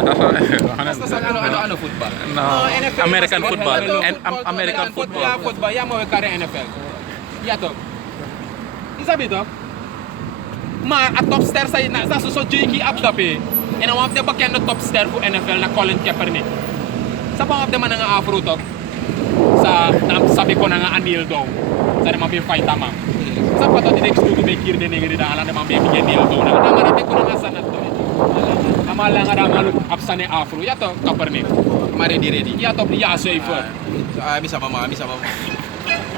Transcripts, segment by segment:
Basta sa ano football. No, NFL, American basketball, football. football, American football. Football, ya mo kare NFL. Ya to. Isabi to. A top star sa so Jakey Abdape. And one of the back end top star for NFL na Colin Kaepernick. Sa mga of nga afro to. Sabi ko na nga Anil daw. Sa naman may fight tama. Sa pato di next to be kirde ni gida ala naman may Anil daw. Na naman ko na nga sanat to. Amala nga malu apsane afro. Ya to Kaepernick. Ready. Ya to ya safer. Misa mama.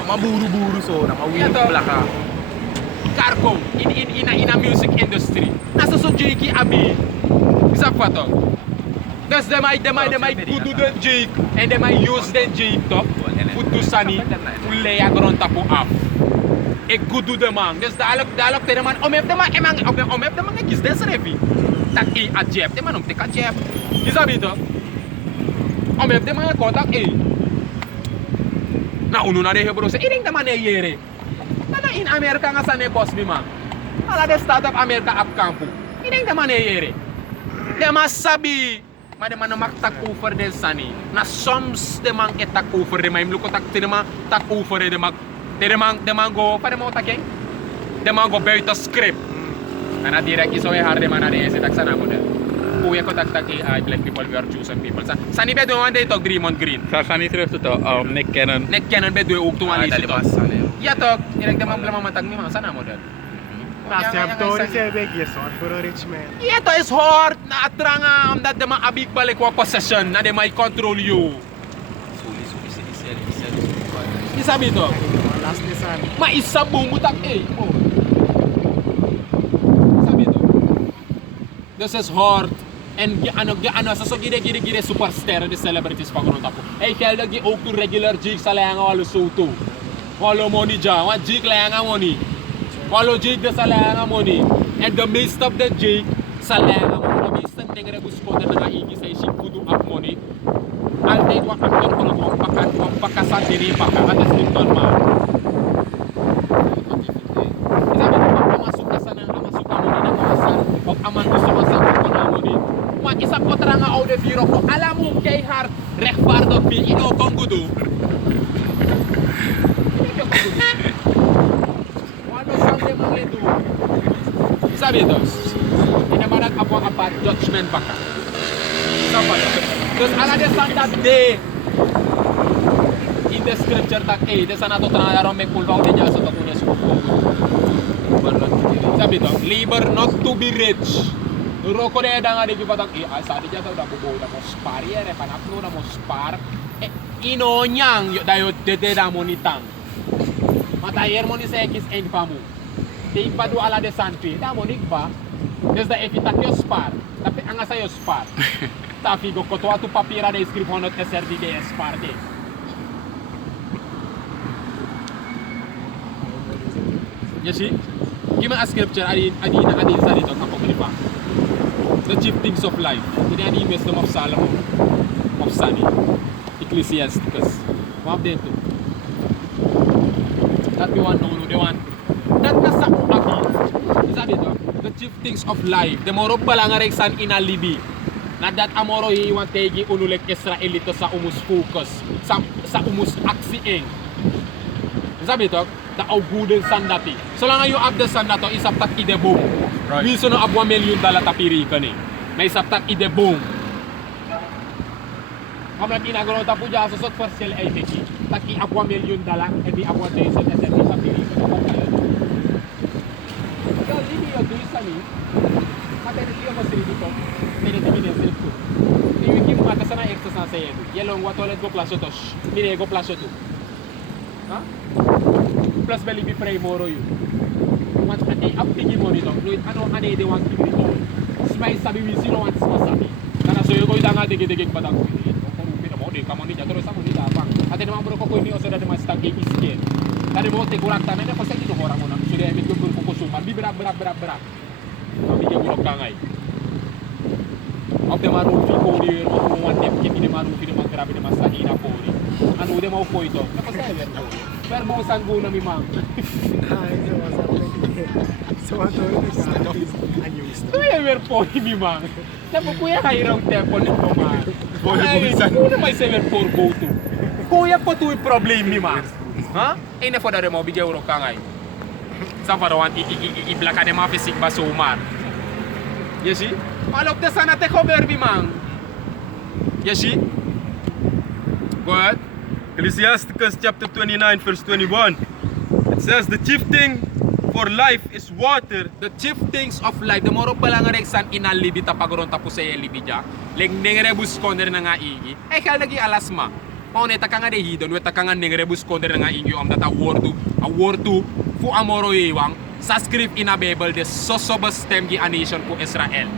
Maburu-buru so na mawin plaka. Carco in a music industry. Nasa so Jakey Abi. Isa pa to. That's they might go to the Jake and they might use the Jake to put to Sunny ule ya gron tapo up. E good to the man. That's dialog te man omep de man omep de man gis des revi. Tak e a jeb te man te ka jeb. Isa bito. Omep de man kontak e. Na unu na de hebro se iring de man e yere. Nada in America nga sa ne boss mi man. Ala de startup America up campo. Iring de man e yere. De mas sabi maar de man tak over den sani. Na soms de man tak over de man luko tak over de man go pa de man tak de man go buiten script. Na direct iso e harde man de ese tak sana model. Kuya ko tak black people we are chosen people. Sani be do ande to Draymond Green. Sa sani terus to Nick Cannon. Nick Cannon be do ug tungan isi to. Ya to direct de man blama matag mi man sana model. Acceptori se begi son for a rich man. Ito is hard na atranga am dat de man abig balik wa possession na de may control you. Isabi to. Last nisan. Maisabo mo tak mo. Isabi to. This is hard. And ano so gide superstar de celebrities pa kono tapo. Kaya lagi og to regular jig sa langa walo soto. Walo money ja, wa jig langa money. Walo jig de sa langa money. And the midst of the jig sa langa money. The midst ng tingre gusto na nakaigi sa isip kudu up money. Altay wa aktor ko ng pagkasan diri pa ka atas din normal. Isabi ko pamasok ka sa nang amasok ka mo ni kawasan o aman gusto mo sa ko mo ni. Wa isa ko tra nga out of Europe ko alam mo kay hard rechtvaardig bi ino kongudu. Wano sande mangedu. Sabi to. Inamanag apa judgment baka. Terus ala de santa de in the scripture tak de sana to tanaro me kulwa de jaso to kunya su. Sabi to, labor not to be rich. Roko de danga de gibatak sa di jaso da bubo da mo spar yere panapno da mo spar. Inonyang dayo de da monitang. Matayer mo ni sa X and pamu. Di pa do ala de santi, da mo nikba. Desde efitakyo spar. Tapi anga sayo spar. Ta figo ko to atu papira de escrivo no te servi de sparte. You see? Give me a scripture adi sa dito kapokripa. The chief things of life. Ini adi wisdom of Solomon. Of Sani. Ecclesiasticus. One of them too. That we want no, they want. That na sa adi. Sabi to, the chief things of life. The moro pala nga san inalibi. Na dat amoro hiwan tegi unulek Israelito sa umus focus sa umus aksieng. Sabi to, the auguden sandati. So lang yung abda sandato isaptak idebong. Right. Wiso no abwa $1,000,000 tapiri ka ni. May isaptak idebong. Kamla kinagano tapo dya sa sot first ay teki. Taki abwa $1,000,000 edi abwa deso SME tapiri ka. Kaya hindi yung duwi sa ni. Materi liyo mo siri dito. Tinitibinin siri. Iwiki mo mata sana exercise sa yedo. Yelong wa toilet go plus to. Mire go plus to. Ha? Plus bali bi pray moro yun. Once ati aptigi mo nito. Fluid ano ane de wan kibri to. Smay sabi wi sino wan sabi. Kana so yogo idanga dege padang ko. Korupi na mo de kamani jatro sa mo ni dabang. Ate naman bro ko ni oso da mas tagi isken. Kani mo te kurak tamene ko sa ito orang mo na. Sudah mi ko ko suman bi berak. Kami dia bulok kangay. Op de maru fi ko ni mo wan dem ke ni maru fi de magrabe de masahi na po ni. Ano de mo po ito. Tapos ay ver. Pero mo sanggo na mi mang. Ay, so masarap. Kuya verpon mi man. Tapos kuya kairang tempo nito man. Kuya may sever por go to. Kuya po tu problem mi man. Ha? Eh na foda mo bigay uro kangay. Sa parawan i-blaka de ma fisik ba sumar. Yesi? Alok de sana te cover mi man. Yesi? What? Ecclesiasticus chapter 29 verse 21. It says the chief thing for life is water. The chief things of life, the moro pala nga reksan inalibi tapagoron tapos sa libidya. Leg nengrebus konder na nga igi. Eh kaya lagi alas ma. Paune ta nga de hidon, weta nga nengrebus konder na nga igi om that a word to fu amoro iwang sa script in a Bible de sosobas temgi a nation pu Israel.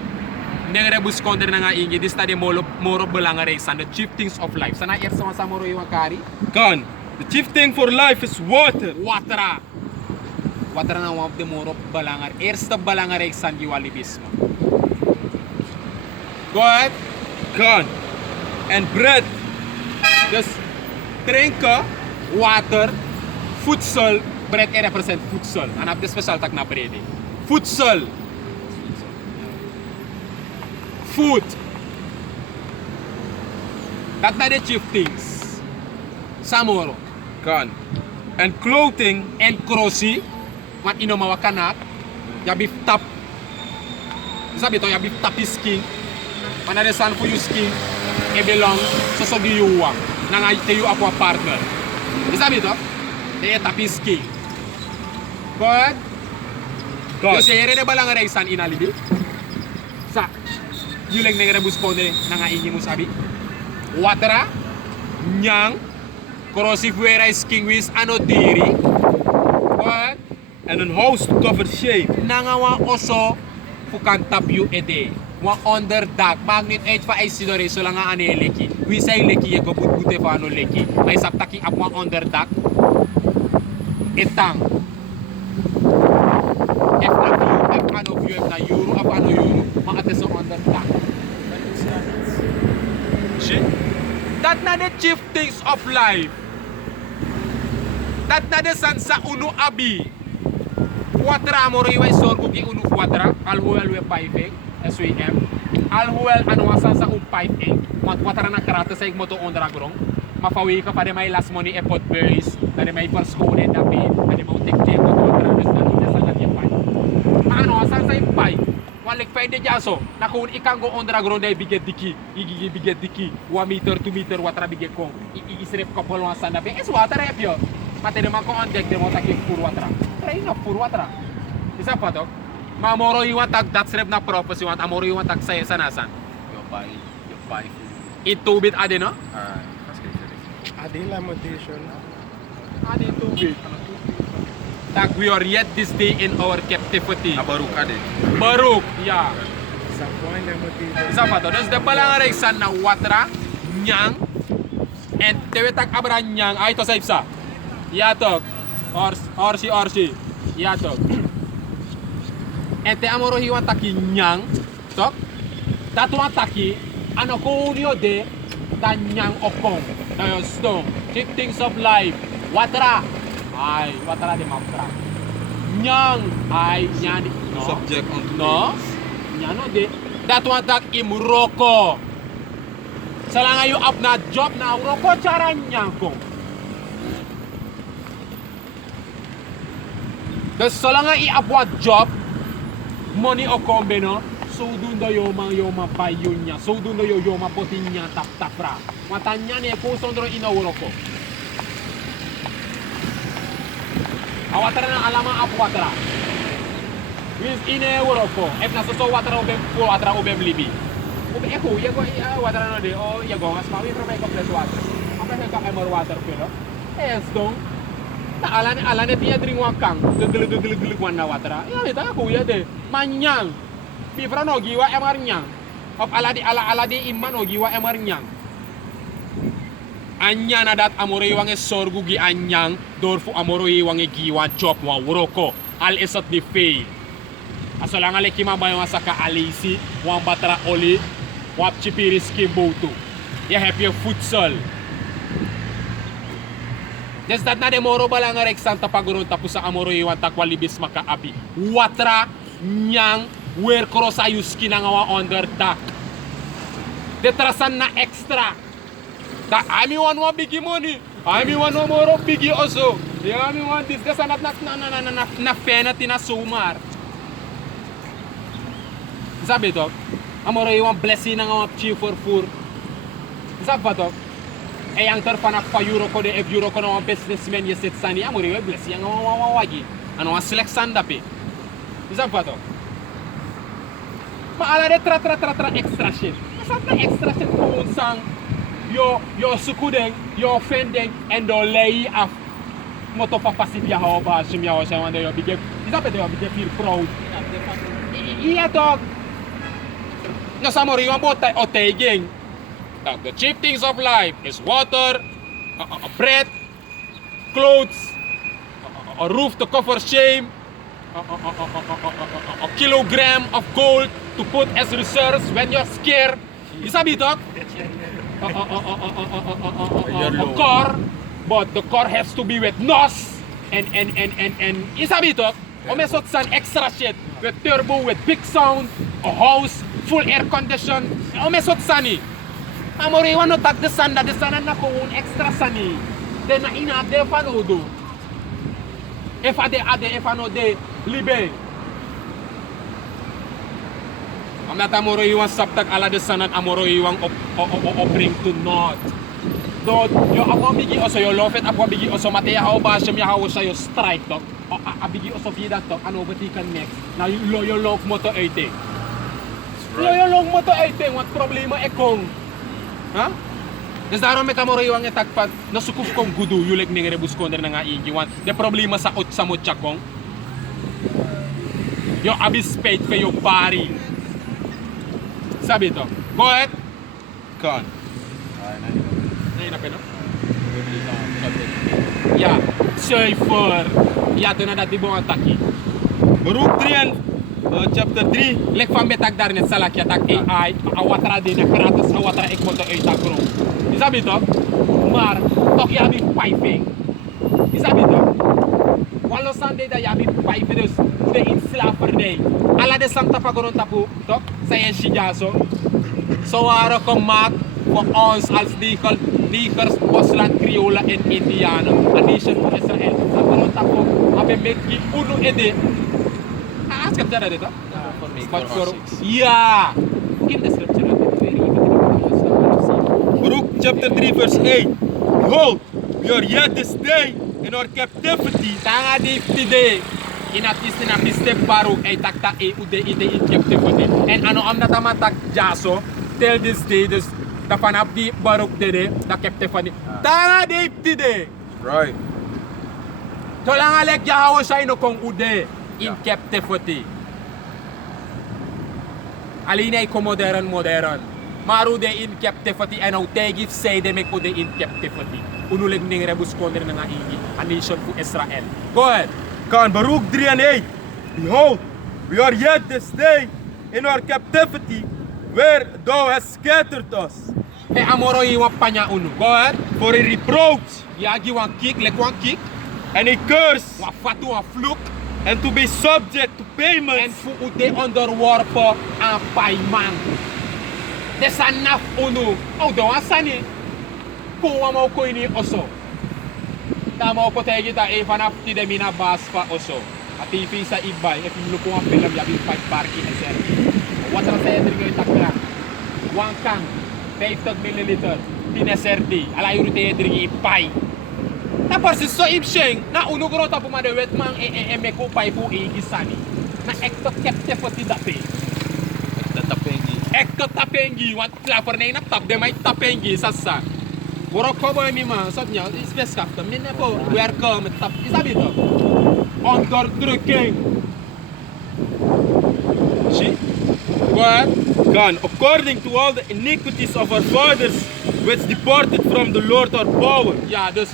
Nengrebus konder na nga igi this study moro pala nga reksan the chief things of life. Sana ersa sa moro iwang kari. Kan. The chief thing for life is water. Watera. Watera na wap de moro balangar. Ersta balangar eksan giwalibismo. Go ahead. Kan. And bread. Dus drinken, water, voedsel. Bread represent voedsel. En op de speciaal tak na bread. Voedsel. Food. Dat na de chief things. Samoro. Kan. And clothing. And krosi. Wat ino mawakanak. Yabi tap. Sabi to yabi tapisking. Mana de san for you skin. E belong so so gi yuwa. Nanga te yu akwa partner. Sabi to. Te tapisking. Good. Kan. Yo sere de balang reisan inalibi. Sa. Yuleg neng rebus konde nanga ingi musabi. Watera. Nyang. Krosi fuera skin wis anodiri. Good. And an house to cover shade. Nangawa oso fukan tapyu ede. Wa under dak magnet 8 fa ay sidore so lang nga ane leki. Wisay leki ye go butbute fa ano leki. May saptaki ap wa under dak. Etang. F na view, F ano view, F na euro, F ano euro. Mga teso under dak. See? That na the chief things of life. That na the sansa unu abi. Watra moro iway sorgo gi unu watra alhuel we paifeng SWM alhuel anu wasan sa paifeng watra na karata sa igmoto ondra grong mafawi ka pa de may last money e pot berries na de may first code na be na de mo tikje ko watra na sa nga pai ano wasan sa pai walik fay de jaso na kun ikango ondra grong dai biget diki igi biget diki 1 meter 2 meter watra biget kong isrep ko polwa sa na be es watra epyo mate de mako on deck de mo takik pur watra na pur watra. Isa pa to? Mamoro iwan tag dat srep na propos iwan amoro iwan tag saya sanasan. Yo buy. Itubit ade no? Ade lamentation. Ade itubit. Tag we are yet this day in our captivity. Nabaruk ade. Baruk, ya. Sa point lamentation. Isa pa to? Dus de balangaray san na watra, nyang, and tewe tag abra nyang, ay to sa ipsa. Yatok. Orsi. Yatok. Ente amoro hiwan taki nyang. Tok. Tatuan taki. Ano ko unyo de. Da nyang okong. Dayo stone. Chief things of life. Watra. Ay. Watra de mapra. Nyang. Ay. Nyani. No. Subject on No. Nyano de. Tatuan tak imroko. Salangayo up na job na uroko cara nyang kong. Dus zolang je op wat job, money o kombe no, zodoende yoma bayunya, zodoende yoma potinya tap-tapra. Matanya ne ko sondro inauroko. Awatara na alama apwatara. Wis ine uroko. Ef na so watara ubem po watara ubem libi. Ube eko, yago watara no de, oh yago mas mawi from my complex water. Apa ka emor water pero? Dong. Na alane tiya drink wakang gegel wana watra ya ita aku ya de manyang pifra no giwa emar nyang op aladi iman no giwa emar nyang anya nadat amore wange sorgu gi anyang dorfu amore wange giwa job wa wuroko al esat di fail asolanga le kima bayo masaka alisi wan batra oli wap chipiri skimbotu ya happy futsal Dus dat na de moro belangrijk santa pagoron tapu sa amoro iwan takwa libis maka abi. Watra, nyang, weer krosa yuski na nga under dak. De trasan na extra. Da ami wan bigi money. Ami wan moro bigi also. Ya ami wan this gasa na pena tina sumar. Sabi to? Amoro iwan blessing na nga chief for food. Sabi to? E yang terpanak pa euro ko de euro ko na businessman yeset sani amori we bless yang wagi ano ang selection dapi isa pa to maala de tra extra shit sa extra shit ko sang yo sukudeng yo fendeng and do lay af moto pa pasipia ho ba simya ho sa wande yo bige isa pa to bige feel proud iya dog no samori yo bota o taking. The cheap things of life is water, bread, clothes, a roof to cover shame, a kilogram of gold to put as reserves when you're scared. You sabi dog? A car, but the car has to be with NOS and you sabi dog? Omesot san extra shit with turbo, with big sound, a house, full air condition. Omesot sani. Amore wano tak de sanda na ko un extra sani. De na ina de fano do. If ade fano de libe. Amata amoro iwan saptak ala de sanan amoro iwan bring to not. Do yo ako bigi oso yo love it ako bigi oso mate ya ho ba ya ho sa yo strike to. Abigi oso vida to ano batikan next. Na yo love mo to 80. Yo love mo to 80 wat problema ekong. Ha? Des daarom met amoro iwang etakpat nasukuf kong gudu yulik ning rebus konder nga igiwan. De problema sa ot sa mochakong. Yo abis paid fe yo pari. Sabi to. Go ahead. Kan. Nee, na peno. Ja, safer. Ja, to na dati bong ataki. Baruch 3 chapter 3. Lek van betak daar net salak ya tak AI, awatra de na kratos awatra ek moto eta gro. Isabi to? Maar toch ya bi piping. Isabi to? Wallo sande da ya bi pipe dus de in slaverday. Ala de santa pagoron tapu, toch? Saya shijaso. So waro kong mat voor ons als Negers, Bosland, Criolla en Indianen. A nation for Israel. Sa pagoron tapu, abe meki uno ede. Scripture ada itu? Ya. Mungkin the scripture Baruch chapter 3 verse 8. Behold, we are yet this day in our captivity. Tanga di today. Inatis na piste baru takta ude ide in captivity. And ano am natamatak jaso till this day dus tapanap di Baruch dede da captivity. Tanga di today. Right. To lang alek yahawo sa ino kong ude in captivity. Alinay ko modern. Maru de in captivity and tegi say de mek de in captivity. Unuleg ning rebus konder na nga a nation for Israel. Go ahead. Kan Baruch 3 and 8. Behold, we are yet this day in our captivity where thou hast scattered us. Hey amoro iwan panya unu. Go ahead. For a reproach Yagi wan kick, lek wan kick. and a curse Wa fatu wan fluk. and to be subject to En payments fu ude onderworpen aan paiman. Desanaf unu. Oh, do asani. Kuwa mo ko ini oso. Tama ko tegi ta e vanaf ti de mina baspa oso. Ati fi sa ibay e film ko ang film ya bin fight parking SR. Wat ra sa edri ko takra. Wan kang 50 ml. Tineserdi. Ala yuru te edri ipay. Tapos so ibsheng na unugro ta pumade wetmang meko pay pu igisani. Na ekto kepte poti dape. Ekto tapengi wat klaper na inap de may tapengi sasa. Boro ko boy mi man sotnya spes kapta minne po welcome tap isabi to. Onderdrukking. See? what? Kan, according to all the iniquities of our fathers which departed from the Lord our power. Ja, dus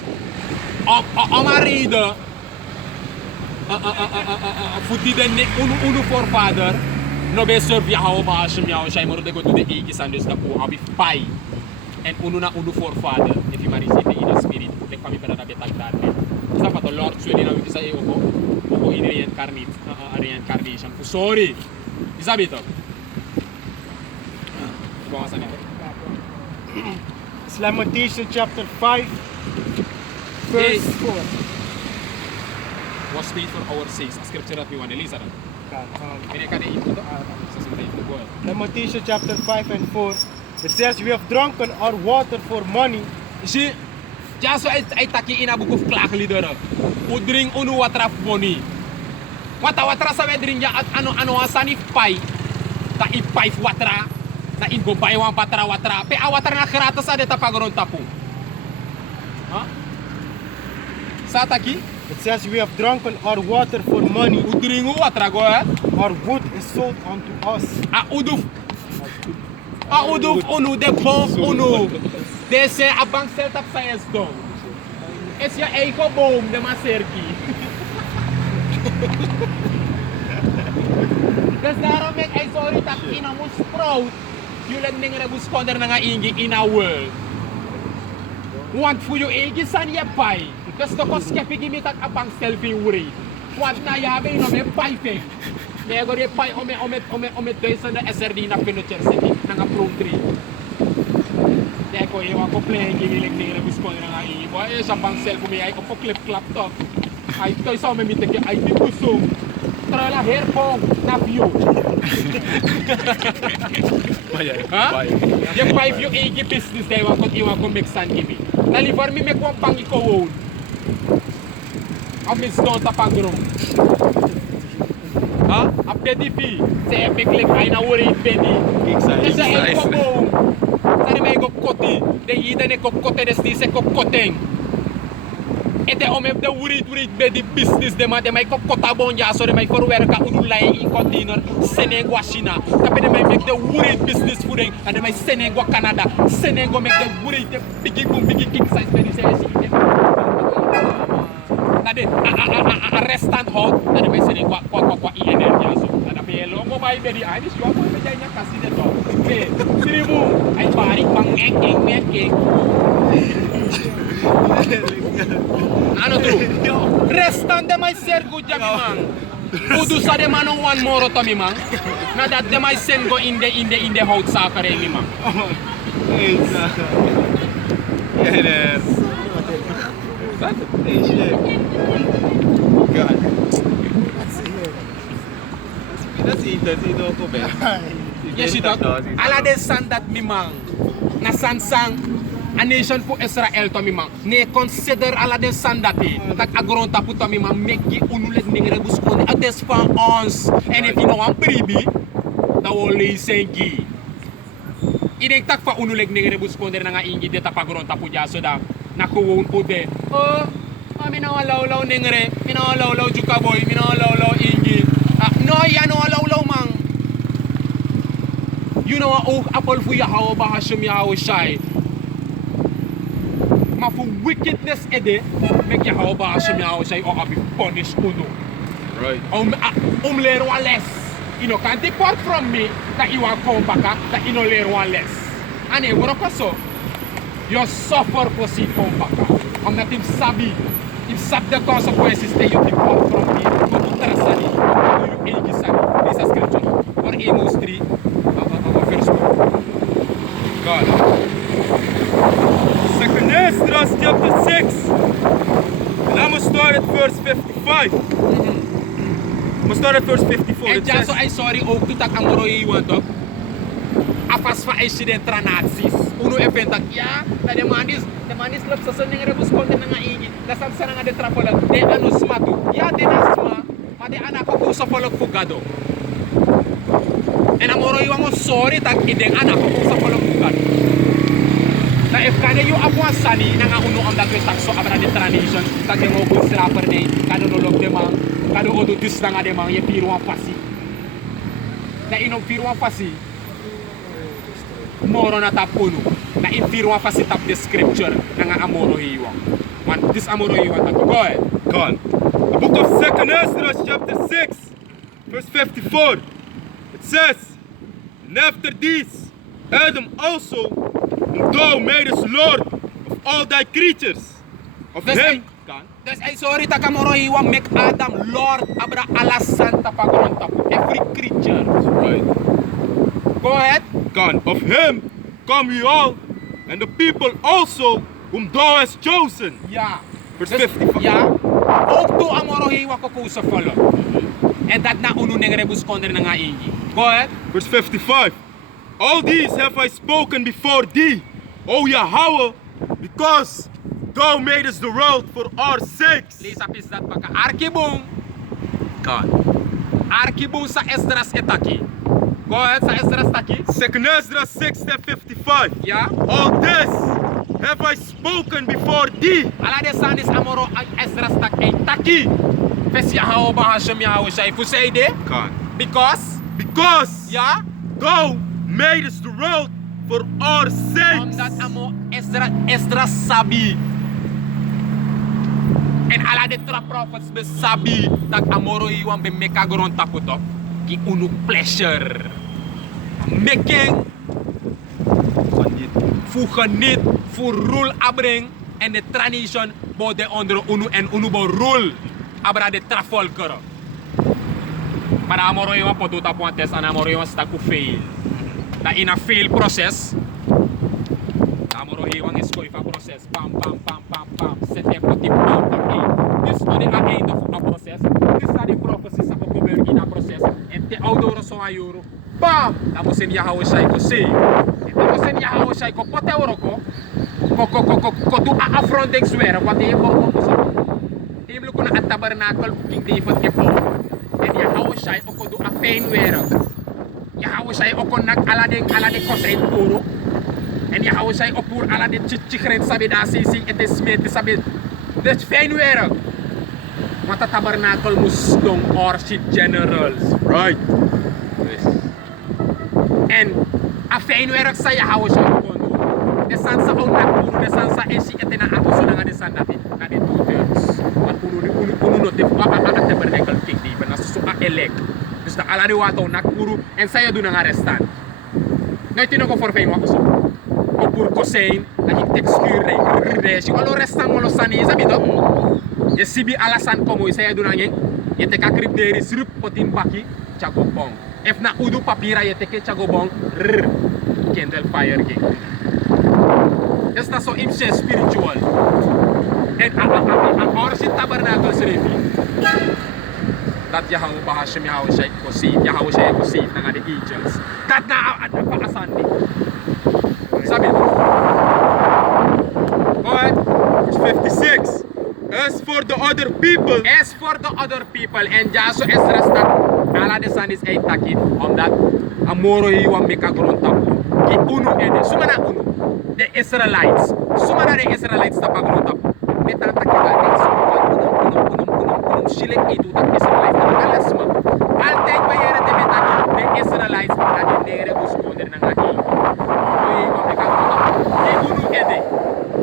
Amaride Futi de unu voorvader no be serve ya hawo ba shim ya shay mo de go to de igisan dus da po abi pai En unu na unu forefather, if you marry in the spirit, de kwami para na betak darne. Sa pato Lord swedi na wiki sa oko in reincarnation. Sorry. Isabito. Vamos a ver. It's Lamentation chapter 5, verse 4. Was paid for our sins. A scripture that we want to listen. Kaya ka na ito to? Sa simple ito ko. Lamentation chapter 5 and 4. It says, we have drunken our water for money. Isi, jaso ay taki inabukuf klak leader. Udring unu watra money. Watra sa wedring ya at ano asani pai. Ta ipai watra. Na ingo pai wan patra watra. Pe awatra na kerata sa deta pagron tapu. Ha? Sa taki? It says, we have drunken our water for money. Udring watra go ha? Our wood is sold unto us. Uduf unu de bom unu. Desse abang setup sa esdom. Esse é eco bom de maserki. Dus daarom ik ay sorry tak ina mo sprout. Yulang ning rebus konder na nga ingi in a world. Want fu yo egi san ye pai. Dus to kos kepi gimi tak abang selfie wuri. Want na yabe no me pai fe. Nego de pai ome duizenden SRD na Pinochet City nga Pro 3. Deko iwan ko play gimi ning rebus konder na nga ingi. Boy sa bang selfie mi ay ko clip clap top. Ay toy sa me miteke ay di kusum. Trala herpong na view. Ha? Yung 5 yung igi business day iwan ko mixan gibi. Nalivar mi me ko pang iko. Ang misdon ta pagrom. Ha? Update fi. Se epic link ay na wori pedi. Kasi ay ko mo. Sari may ko koti. De yida ne ko kote des di se ko koteng. Ete ome de wurit bedi business de ma de may ko kota bon ja so de may for werka unulay in container Senego China. Tapi de may make the wurit business fooding and de may Senego Canada. Senego make the wurit bigi king size bedi se Nade a restaurant hall nade may Senego kwa i energy so. Nade may longo bay bedi ani sio mo be jay nya kasi de to. Ke sirimu ay barik pang eng. Ano tu? Restan de mai sergu jami mang. Udu sa de manong one moro to mi mang. Na dat de mai sen go in the hout sakare mi mang. Yes, ito. Ala de sandat mi mang. Na sansang a nation po Israel to mimang ne consider ala den sandati tak agron tapu to mimang mekki unulet ning rebus ko a despa ons and if you know am pribi da woli sengi ide tak fa unulet ning rebus ko nga ingi de tapagron tapu jaso da nakuwon po de mina law ning re mina law juka boy mina law ingi no ya no law mang you know apple fu ya hawo ba hashum ya hawo shai ma for wickedness ede make you how ba so me how say or be punished uno Right. Learn one less you know can't depart from me that you want come back that you know learn one less and e woro so you suffer for see come back I'm not him sabi if sab the consequences that you depart from me but you trasani you age sani this is scripture or Amos 3 verse 2 God Second Esdras chapter 6. And I'm going to start at verse 55. I'm going to start at verse 54. And It just says, so I sorry, ook tu tak amoro iwan to. Afas fa accident tranatsis. Uno event ya, na de manis lap sa sanyang rebus konten nga ingi. Nasab sa nga de trapola de anus matu. Ya de nasma, ma de anak ko sa polog fugado. And amoro iwan mo sorry tak ideng anak ko sa polog fugado. Na if kanya yung abuan sani na nga uno ang dagwe takso abra de transition kag mo go strapper de kado no log de mang kado odo dis na nga de mang ye piro ang pasi na inom piro ang pasi moro na tapuno na in piro ang pasi tap the scripture na nga amoro hiwang man this amoro hiwang tapo go ahead Go on. The book of Second Esdras chapter 6 verse 54. It says, and after this Adam also, whom thou madest Lord of all thy creatures. Of Dus him, Dus ay sorry takamoro hiwa make Adam Lord abra ala santa pagron tapu. Every creature. right, Go ahead. God, of him come ye all, and the people also, whom thou hast chosen. Ja. Verse Dus, 55. ja. Ook to amoro hiwa ko kusa follow. En dat na unu neng rebus konder na nga ingi. Go ahead. Verse 55. All these have I spoken before thee, O Yahweh, because thou madest the world for our sakes. Lisa pis dat baka arkibong. God. Arkibong sa Esdras etaki. Go ahead sa Esdras taki. Second Ezra 6:55. Ja. All this have I spoken before thee. Ala de sanis amoro ang Esdras tak ay taki. Fes Yahweh bahashem Yahweh shay fuseide. God. Because Because ja. thou madest the world for our sakes. Omdat amo Esdras sabi. En ala de tra prophets be sabi tak amoro iwan be meka goron taputo ki unu pleasure. Making fu geniet fu rule abring en de tradition bo de onder unu en unu bo rule abra de tra volkeren. Maar amoro iwan potu tapuantes an amoro iwan sta ku fail. Da in a fail process amoro iwan is koi fa process pam pam pam pam pam set tempo tip pam pam pam. This is the end of a process. This is the prophecy sa kokober in a process. En te audoro so ayuro. Bam! Tamo sen Yahweh shay ko say. En tamo sen Yahweh shay ko pote oro ko. Ko tu a affronting swear wat e ko ko so. Tim lu ko na at tabernacle King David ke po. En Yahweh shay o ko du a pain wera. Yahweh shay o ko nag ala de ko say puro. En Yahweh shay o pur ala de chichikren sabi da sisi ete smete sabi. That's fijn werk. Want het tabernakel moest doen orchid generals. Right. En a fijn werk sa Yahweh siya kon do. De sansa on nakpuro, de sansa esi ete na ato so na nga de san natin. Na de 2/3. Want uno no te a tabernacle king di ba na so a elect. Dus na ala de wato nakpuro en saya do na nga restant. Ngayon tino ko for fijn wako so. O pur kosein, na ik textuur na ik resi. Walo restant walo sani isa bito. Je sibi alasan komo saya do na ngeng. Je te ka kripderi srup potin baki chago bong. If na udu papira je te ke chago bong. Candle fire king. Dus dat zo imse spiritual. En a orsi tabernacle srefi. Dat Yahweh bahashem Yahweh shay ko si Yahweh shay ko si na nga de angels. Dat na pa asandi. Sabi. Go ahead. Verse 56. As for the other people, As for the other people, and Jaso Esdras tak ala de sanis ay takit omdat amoro hiwa meka gron tapu. Ki unu ede, sumana unu. The Israelites. Sumana de Israelites tapa gron tapu. Meta takita ed unum shilek itu tak Israelites na alasma. Altay pa yere de meta the Israelites na de nere buskonder na ngaki. Hiwa meka gron tapu. Ki unu ede.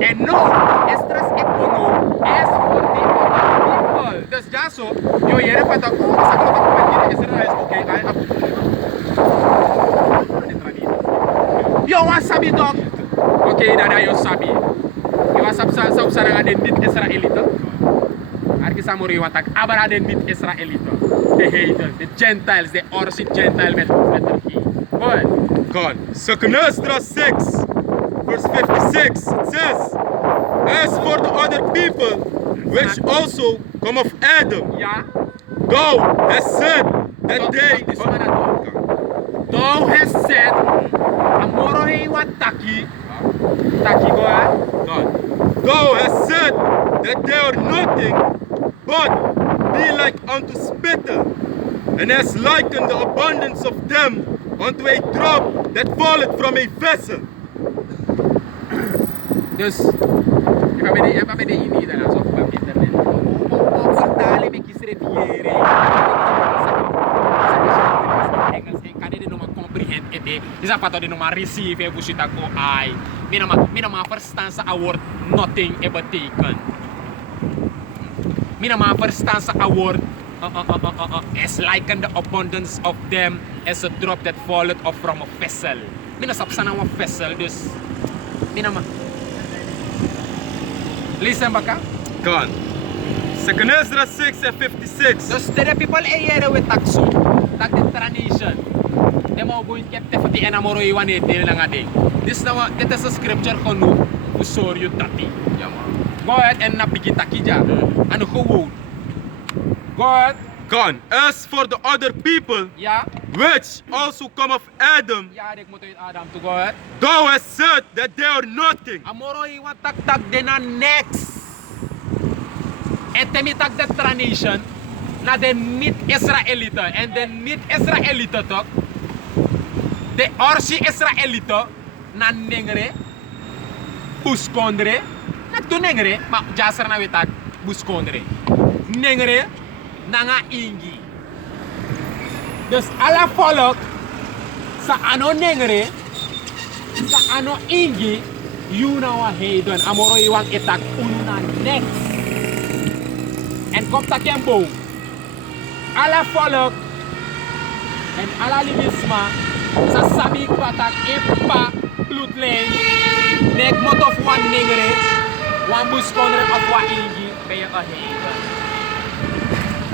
And no, Esdras ekono as for the other people. Dus Jaso, yo yere pa tak sa gron tapu pagkira Israelites okay kaya ako. Yo wan sabi dog. Okay, dada yo sabi. Yo sab sa den nit Israelita. Arki samori watak abara den nit Israelita. The heathen, the Gentiles, the orsi Gentile met Turkey. Good. God. Second Ezra 6, verse 56, it says, as for the other people, which also come of Adam, Ja. thou hast said that they... Thou has said, amoro hiwa taki. Taki go ahead. God. Thou hast said that they are nothing but be like unto spittle, and hast likened the abundance of them unto a drop that falleth from a vessel. Dus, je pa bede ini dan alsof op internet. O vertalen me kies reviere. Engels en kan dit nog maar comprehend ete. Is dat wat nog maar receive en busita ko ai. Mina maar verstaan sa award nothing e betekent. Mina maar verstaan sa award as liken the abundance of them as a drop that falleth off from a vessel. Mina sap sana wan vessel, dus mina ma. Listen baka. Kan. Second Ezra 6 and 56. Dus de people here with taksu, tak de tradition. They mau go in captivity en amoro iwan deel lang ading. Dit is a scripture genoeg voor sorry you tati. Ja, man. Go ahead en napiki takija. En gewoon. Go ahead. Kan. As for the other people, Ja. which also come of Adam, Ja, ik moet uit Adam to go ahead. thou hast said that they are nothing. Amoro iwan tak de na next. En temi tak de tradition na de niet-Israëlieten. En de niet-Israëlieten toch. De orsi Israëlieten na nengre. Buskondre. Na tu nengre. Maar jasar na wetak buskondre. Nengre. Nanga ingi. Dus ala volk. Sa ano nengre. Sa ano ingi. Yuna wa heidon. Amoro iwang itak una next. En komt dat kembo. Ala volk. En ala libisma. Sa sabi patak epa bloedlijn. Nek mot of wan ningere. Wan buskondre of wan ingi. Ben je een heiden.